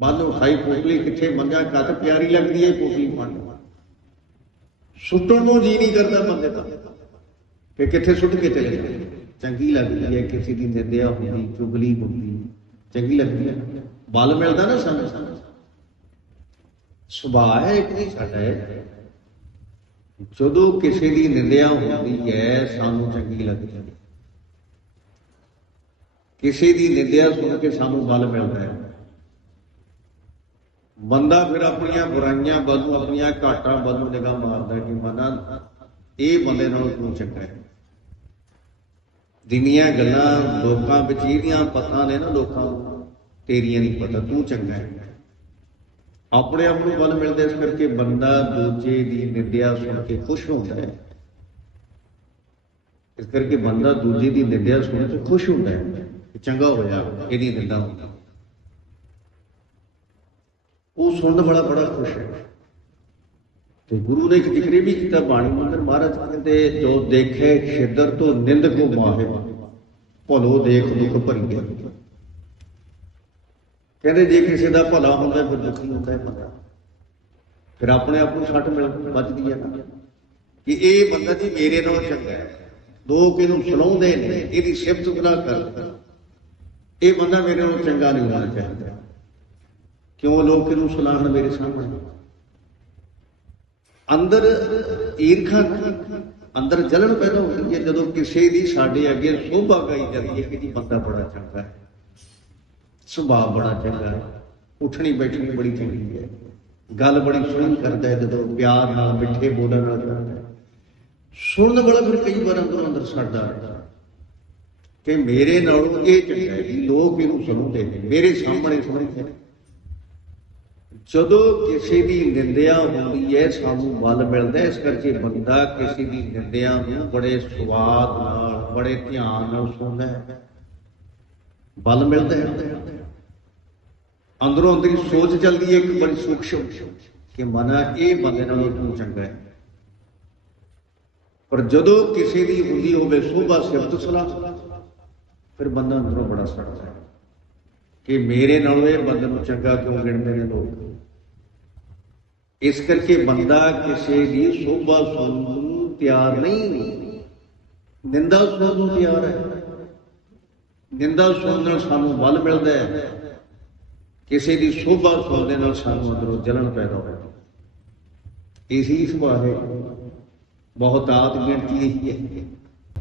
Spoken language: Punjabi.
ਬਾਲੋਂ ਖਾਈ ਪੋਟਲੀ ਕਿੱਥੇ ਮੰਗਾ ਕੱਤ ਪਿਆਰੀ ਲੱਗਦੀ ਹੈ ਪੋਟਲੀ ਫੜ ਸੁੱਟਣ ਨੂੰ ਜੀ ਨਹੀਂ ਕਰਦਾ ਬੰਦੇ ਦਾ ਕਿ ਕਿੱਥੇ ਸੁੱਟ ਕੇ ਚਲੇ ਜਾਏ ਚੰਗੀ ਲੱਗਦੀ ਹੈ ਕਿਸੇ ਦੀ ਨਿੰਦਿਆ ਹੁੰਦੀ, ਚੁਗਲੀ ਹੁੰਦੀ ਚੰਗੀ ਲੱਗਦੀ ਹੈ ਬਲ ਮਿਲਦਾ ਨਾ ਸਾਨੂੰ। ਸੁਭਾਅ ਹੈ ਇੱਕ ਨਹੀਂ ਸਾਡਾ ਹੈ ਜਦੋਂ ਕਿਸੇ ਦੀ ਨਿੰਦਿਆ ਹੁੰਦੀ ਹੈ ਸਾਨੂੰ ਚੰਗੀ ਲੱਗਦੀ ਹੈ ਕਿਸੇ ਦੀ ਨਿੰਦਿਆ ਸੁਣ ਕੇ ਸਾਨੂੰ ਬਲ ਮਿਲਦਾ ਹੈ ਬੰਦਾ ਫਿਰ ਆਪਣੀਆਂ ਬੁਰਾਈਆਂ ਵੱਲੋਂ, ਆਪਣੀਆਂ ਘਾਟਾਂ ਵੱਲੋਂ ਨਿਗਾਹ ਮਾਰਦਾ ਕਿ ਮਨਾ ਇਹ ਬੰਦੇ ਨਾਲ ਤੂੰ ਚੰਗਾ ਹੈ। ਦਿਨੀਆਂ ਗੱਲਾਂ ਲੋਕਾਂ ਵਿੱਚ, ਜਿਹੜੀਆਂ ਪਤਾ ਨੇ ਨਾ ਲੋਕਾਂ ਨੂੰ, ਤੇਰੀਆਂ ਨਹੀਂ ਪਤਾ, ਤੂੰ ਚੰਗਾ ਹੈ। ਆਪਣੇ ਆਪ ਨੂੰ ਬਲ ਮਿਲਦਾ ਇਸ ਕਰਕੇ ਬੰਦਾ ਦੂਜੇ ਦੀ ਨਿੰਦਿਆ ਸੁਣ ਕੇ ਖੁਸ਼ ਹੁੰਦਾ ਹੈ। ਇਸ ਕਰਕੇ ਬੰਦਾ ਦੂਜੇ ਦੀ ਨਿੰਦਿਆ ਸੁਣ ਕੇ ਖੁਸ਼ ਹੁੰਦਾ ਹੈ ਕਿ ਚੰਗਾ ਹੋਇਆ, ਇਹਦੀ ਨਿੰਦਾ ਹੁੰਦਾ। ਉਹ ਸੁਣਨ ਵਾਲਾ ਬੜਾ ਖੁਸ਼ ਹੈ। ਤੇ ਗੁਰੂ ਨੇ ਇੱਕ ਜ਼ਿਕਰ ਵੀ ਕੀਤਾ ਬਾਣੀ ਮੰਦਰ ਮਹਾਰਾਜ ਕਹਿੰਦੇ, ਜੋ ਦੇਖੇ ਖੇਦਰ ਤੋਂ ਨਿੰਦ ਕੋ ਮਾਹੇ, ਭਲੋ ਦੇਖ ਦੁਖ ਭਰੀਏ। ਕਹਿੰਦੇ, ਜੇ ਕਿਸੇ ਦਾ ਭਲਾ ਹੁੰਦਾ, ਫਿਰ ਦੁਖੀ ਹੁੰਦਾ ਹੈ ਬੰਦਾ ਫਿਰ ਆਪਣੇ ਆਪ ਨੂੰ ਛੱਟ ਮਿਲ ਵੱਜਦੀ ਹੈ ਨਾ। ਕਿ ਇਹ ਬੰਦਾ ਜੀ ਮੇਰੇ ਨਾਲ ਚੰਗਾ ਹੈ। ਲੋਕ ਇਹਨੂੰ ਸੁਣਾਉਂਦੇ ਨੇ, ਇਹਦੀ ਸਿਫਤ ਗੁਨਾਹ ਕਰਦੇ ਇਹ ਬੰਦਾ ਮੇਰੇ ਨਾਲ ਚੰਗਾ ਨਹੀਂ ਹੋਣਾ ਚਾਹੀਦਾ। ਕਿਉਂ ਲੋਕ ਇਹਨੂੰ ਸੁਣਾਉਣ ਮੇਰੇ ਸਾਹਮਣੇ ਅੰਦਰ ਈਰਖਾ, ਅੰਦਰ ਜਲਨ ਪੈਦਾ ਹੁੰਦੀ ਹੈ ਜਦੋਂ ਕਿਸੇ ਦੀ ਸਾਡੇ ਅੱਗੇ ਸੋਭਾ ਗਾਈ ਜਾਂਦੀ ਹੈ ਕਿ ਜੀ ਬੰਦਾ ਬੜਾ ਚੰਗਾ ਹੈ, ਸੁਭਾਅ ਬੜਾ ਚੰਗਾ ਹੈ, ਉੱਠਣੀ, ਬੈਠਣੀ ਬੜੀ ਚੰਗੀ ਹੈ, ਗੱਲ ਬੜੀ ਸੋਹਣੀ ਕਰਦਾ ਹੈ, ਜਦੋਂ ਪਿਆਰ ਨਾਲ, ਮਿੱਠੇ ਬੋਲਣ ਨਾਲ ਕਰਦਾ ਹੈ। ਸੁਣਨ ਵਾਲਾ ਫਿਰ ਕਈ ਵਾਰ ਅੰਦਰ ਅੰਦਰ ਸਾਡਾ ਕਿ ਮੇਰੇ ਨਾਲੋਂ ਇਹ ਚੰਗਾ ਹੈ ਲੋਕ ਇਹਨੂੰ ਸੁਣਦੇ ਨੇ, ਮੇਰੇ ਸਾਹਮਣੇ ਸੁਣਦੇ ਨੇ। ਜਦੋਂ ਕਿਸੇ ਦੀ ਨਿੰਦਿਆ ਹੁੰਦੀ ਹੈ, ਸਾਨੂੰ ਬਲ ਮਿਲਦਾ ਇਸ ਕਰਕੇ ਬੰਦਾ ਕਿਸੇ ਦੀ ਨਿੰਦਿਆ ਨੂੰ ਬੜੇ ਸਵਾਦ ਨਾਲ, ਬੜੇ ਧਿਆਨ ਨਾਲ ਸੁਣਦਾ ਹੈ। ਬਲ ਮਿਲਦਾ ਹੈ। ਅੰਦਰੋਂ ਅੰਦਰੀ ਸੋਚ ਚੱਲਦੀ ਹੈ ਇੱਕ ਬੜੀ ਸੂਖਸ਼ਮ ਕਿ ਮਨਾ ਇਹ ਬੰਦੇ ਨਾਲ ਤੂੰ ਚੰਗਾ ਹੈ? ਪਰ ਜਦੋਂ ਕਿਸੇ ਦੀ ਹੁੰਦੀ ਹੋਵੇ, ਸੋਭਾ ਸਿਫਤ ਸਲਾਹ, ਫਿਰ ਬੰਦਾ ਅੰਦਰੋਂ ਬੜਾ ਸੜਦਾ ਹੈ। ਕਿ ਮੇਰੇ ਨਾਲੋਂ ਇਹ ਬੰਦੇ ਨੂੰ ਚੰਗਾ ਕਿਉਂ ਗਿਣਦੇ ਨੇ ਲੋਕ? ਇਸ ਕਰਕੇ ਬੰਦਾ ਕਿਸੇ ਦੀ ਸੋਭਾ ਸੁਣਨ ਨੂੰ ਤਿਆਰ ਨਹੀਂ ਨਿੰਦਾ ਸੁਣਨ ਨੂੰ ਤਿਆਰ ਹੈ। ਨਿੰਦਾ ਸੁਣਨ ਨਾਲ ਸਾਨੂੰ ਬਲ ਮਿਲਦਾ ਹੈ। ਕਿਸੇ ਦੀ ਸੋਭਾ ਸੁਣਨ ਨਾਲ ਸਾਨੂੰ ਅੰਦਰੋਂ ਜਲਨ ਪੈਦਾ ਹੁੰਦੀ ਹੈ। ਇਸੀ ਸੁਭਾਅ ਹੈ। ਬਹੁਤ ਆਤ ਗਿਣਤੀ ਇਹੀ ਹੈ।